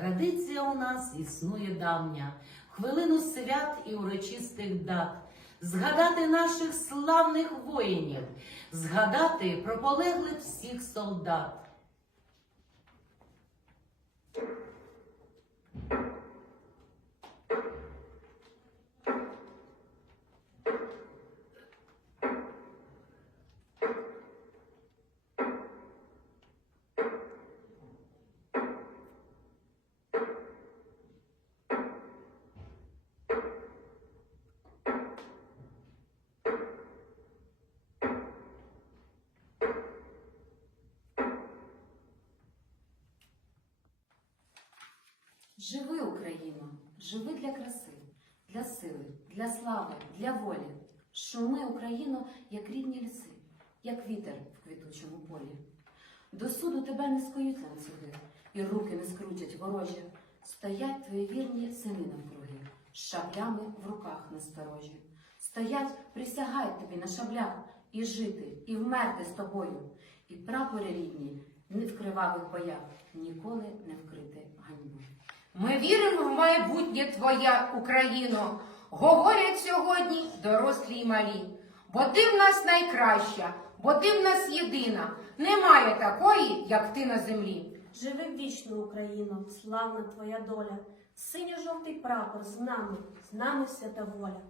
Традиція у нас існує давня, хвилину свят і урочистих дат. Згадати наших славних воїнів, згадати про полеглих всіх солдат. Живи, Україно, живи для краси, для сили, для слави, для волі. Шуми, Україно, як рідні ліси, як вітер в квітучому полі. До суду тебе не скоють ланцюги, і руки не скрутять ворожі. Стоять твої вірні сини навкруги, з шаблями в руках насторожі. Стоять, присягають тобі на шаблях і жити, і вмерти з тобою. І прапори рідні, не в кривавих боях, ніколи не вкрити ганьбою. Ми віримо в майбутнє твоя Україно. Говорять сьогодні дорослі й малі. Бо ти в нас найкраща, бо ти в нас єдина. Немає такої, як ти на землі. Живи вічно, Україно, славна твоя доля. Синьо-жовтий прапор з нами, з нами свята воля.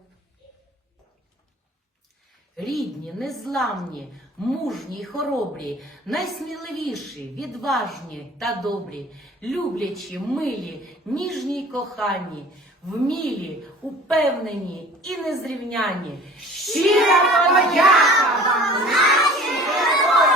Рідні, незламні, мужні й хоробрі, найсміливіші, відважні та добрі, люблячі, милі, ніжні й кохані, вмілі, упевнені і незрівняні. Щира подяка! Слава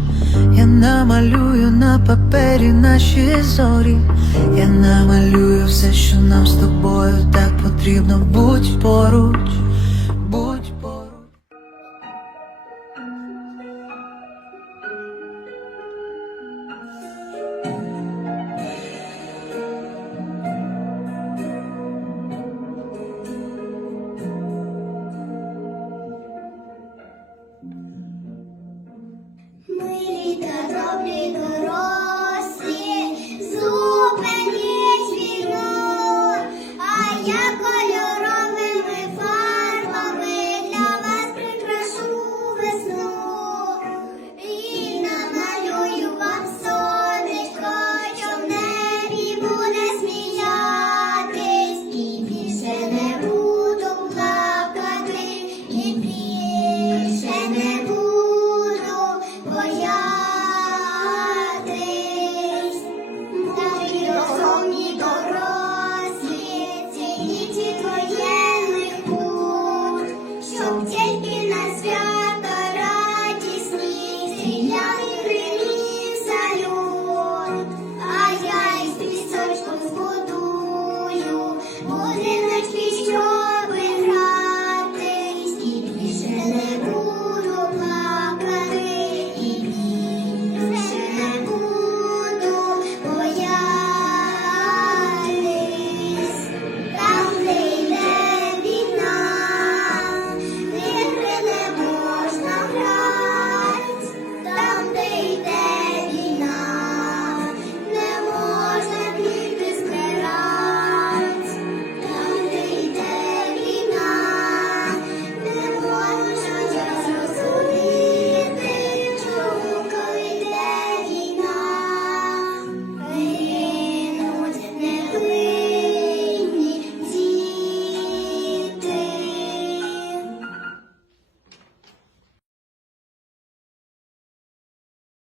Я намалюю на папері наші зорі. Я намалюю все, що нам з тобою так потрібно. Будь поруч,